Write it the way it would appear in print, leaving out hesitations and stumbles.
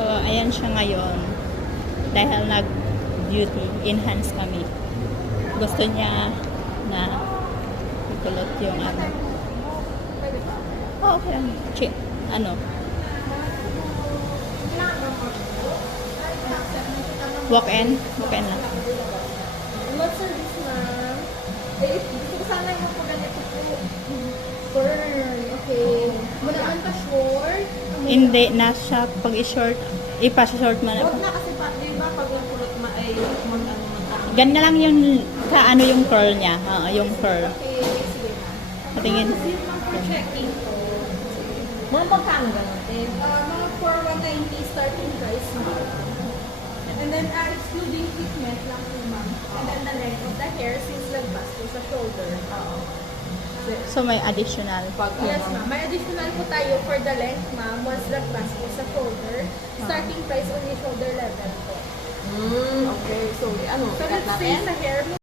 So, ayan siya ngayon. Dahil nag-beauty, enhance kami. Gusto niya na ikulot yung ano. Oh, okay. Ano? Walk-in? Walk-in lang. What service, ma'am? Eh, gusto ko sana yung magpaganito po. Burn, okay. Muna ka short? Hindi, nasa pag-short, ipasa-short mo na. Huwag na kasi pa, di ba, pag kulot ay mag-ano. Ganyan lang yung, ano yung curl niya. Yung curl. Okay, sige na. Patingin. Checking po. Mga magkano ganun, eh? Mga for 190 starting price, ma'am. And then, excluding treatment lang po, ma'am. And then the length of the hair since lagpas po sa shoulder. Oo. So, may additional. Yes, ma'am. May additional po tayo for the length, ma'am. Once lagpas po sa shoulder. Starting price only shoulder level po. Okay. So, ano? So, let's say sa hair mo,